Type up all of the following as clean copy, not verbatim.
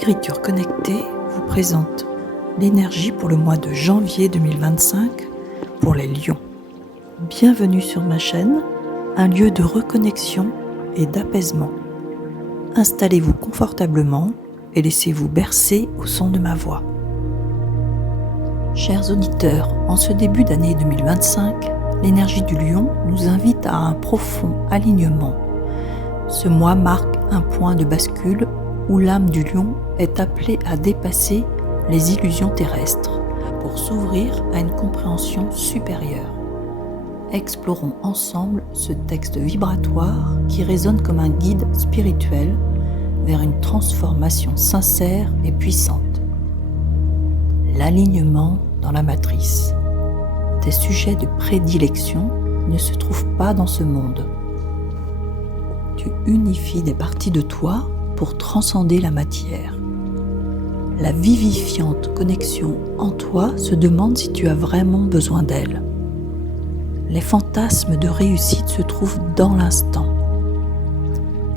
Écriture connectée vous présente l'énergie pour le mois de janvier 2025 pour les lions. Bienvenue sur ma chaîne, un lieu de reconnexion et d'apaisement. Installez-vous confortablement et laissez-vous bercer au son de ma voix. Chers auditeurs, en ce début d'année 2025, l'énergie du lion nous invite à un profond alignement. Ce mois marque un point de bascule où l'âme du lion est appelée à dépasser les illusions terrestres pour s'ouvrir à une compréhension supérieure. Explorons ensemble ce texte vibratoire qui résonne comme un guide spirituel vers une transformation sincère et puissante. L'alignement dans la matrice. Tes sujets de prédilection ne se trouvent pas dans ce monde. Tu unifies des parties de toi pour transcender la matière. La vivifiante connexion en toi se demande si tu as vraiment besoin d'elle. Les fantasmes de réussite se trouvent dans l'instant.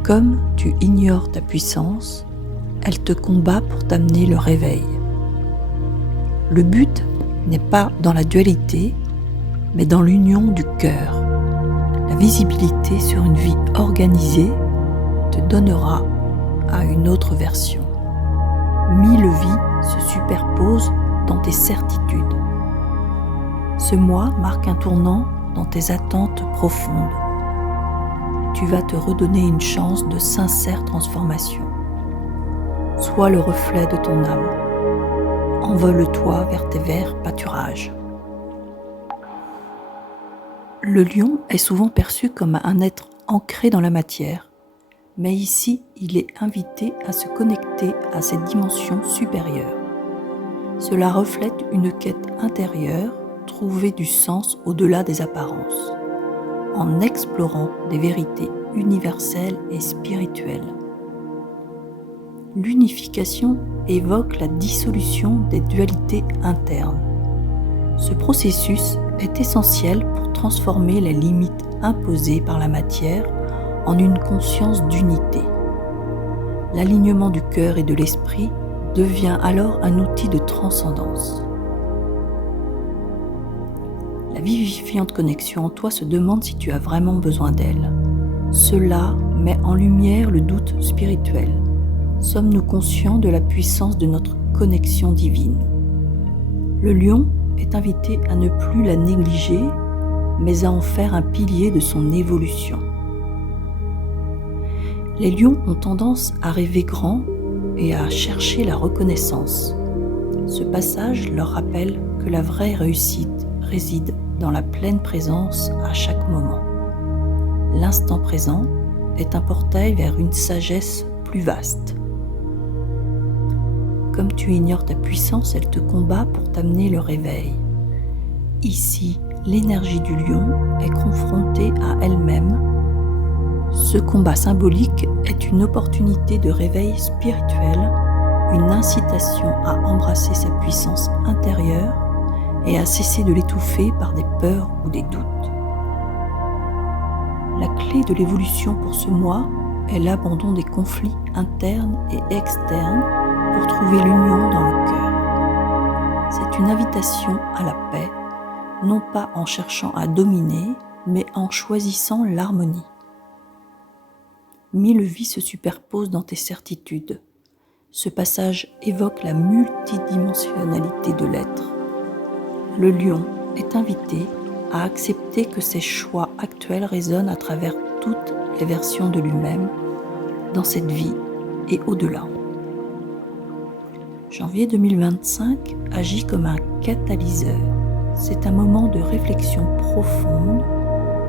Comme tu ignores ta puissance, elle te combat pour t'amener le réveil. Le but n'est pas dans la dualité, mais dans l'union du cœur. La visibilité sur une vie organisée te donnera à une autre version. 1000 vies se superposent dans tes certitudes. Ce mois marque un tournant dans tes attentes profondes. Tu vas te redonner une chance de sincère transformation. Sois le reflet de ton âme. Envole-toi vers tes verts pâturages. Le lion est souvent perçu comme un être ancré dans la matière, mais ici, il est invité à se connecter à ses dimensions supérieures. Cela reflète une quête intérieure, trouver du sens au-delà des apparences, en explorant des vérités universelles et spirituelles. L'unification évoque la dissolution des dualités internes. Ce processus est essentiel pour transformer les limites imposées par la matière en une conscience d'unité. L'alignement du cœur et de l'esprit devient alors un outil de transcendance. La vivifiante connexion en toi se demande si tu as vraiment besoin d'elle. Cela met en lumière le doute spirituel. Sommes-nous conscients de la puissance de notre connexion divine? Le lion est invité à ne plus la négliger, mais à en faire un pilier de son évolution. Les lions ont tendance à rêver grand et à chercher la reconnaissance. Ce passage leur rappelle que la vraie réussite réside dans la pleine présence à chaque moment. L'instant présent est un portail vers une sagesse plus vaste. Comme tu ignores ta puissance, elle te combat pour t'amener le réveil. Ici, l'énergie du lion est confrontée à elle-même. Ce combat symbolique est une opportunité de réveil spirituel, une incitation à embrasser sa puissance intérieure et à cesser de l'étouffer par des peurs ou des doutes. La clé de l'évolution pour ce mois est l'abandon des conflits internes et externes pour trouver l'union dans le cœur. C'est une invitation à la paix, non pas en cherchant à dominer, mais en choisissant l'harmonie. 1000 vies se superposent dans tes certitudes. Ce passage évoque la multidimensionnalité de l'être. Le lion est invité à accepter que ses choix actuels résonnent à travers toutes les versions de lui-même, dans cette vie et au-delà. Janvier 2025 agit comme un catalyseur. C'est un moment de réflexion profonde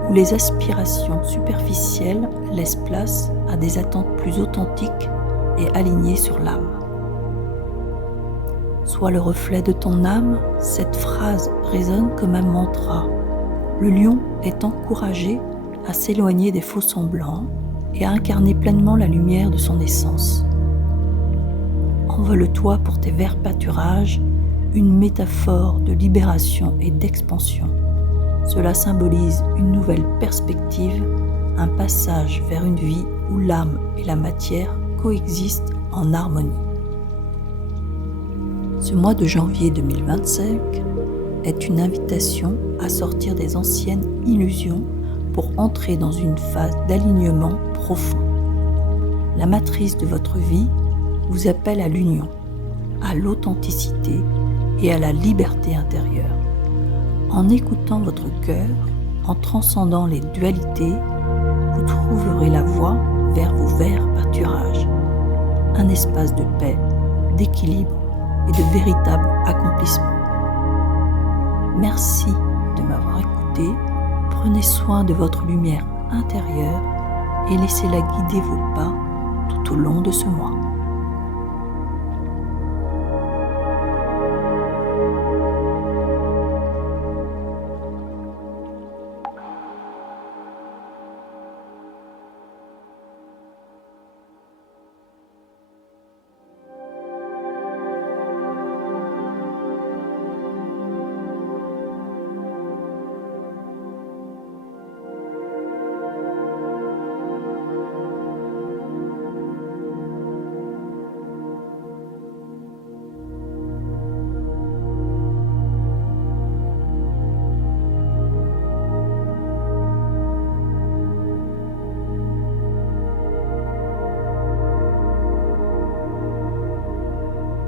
où les aspirations superficielles laissent place à des attentes plus authentiques et alignées sur l'âme. Sois le reflet de ton âme, cette phrase résonne comme un mantra. Le lion est encouragé à s'éloigner des faux semblants et à incarner pleinement la lumière de son essence. Envole-toi pour tes verts pâturages, une métaphore de libération et d'expansion. Cela symbolise une nouvelle perspective, un passage vers une vie où l'âme et la matière coexistent en harmonie. Ce mois de janvier 2025 est une invitation à sortir des anciennes illusions pour entrer dans une phase d'alignement profond. La matrice de votre vie vous appelle à l'union, à l'authenticité et à la liberté intérieure. En écoutant votre cœur, en transcendant les dualités, vous trouverez la voie vers vos verts pâturages, un espace de paix, d'équilibre et de véritable accomplissement. Merci de m'avoir écouté. Prenez soin de votre lumière intérieure et laissez-la guider vos pas tout au long de ce mois.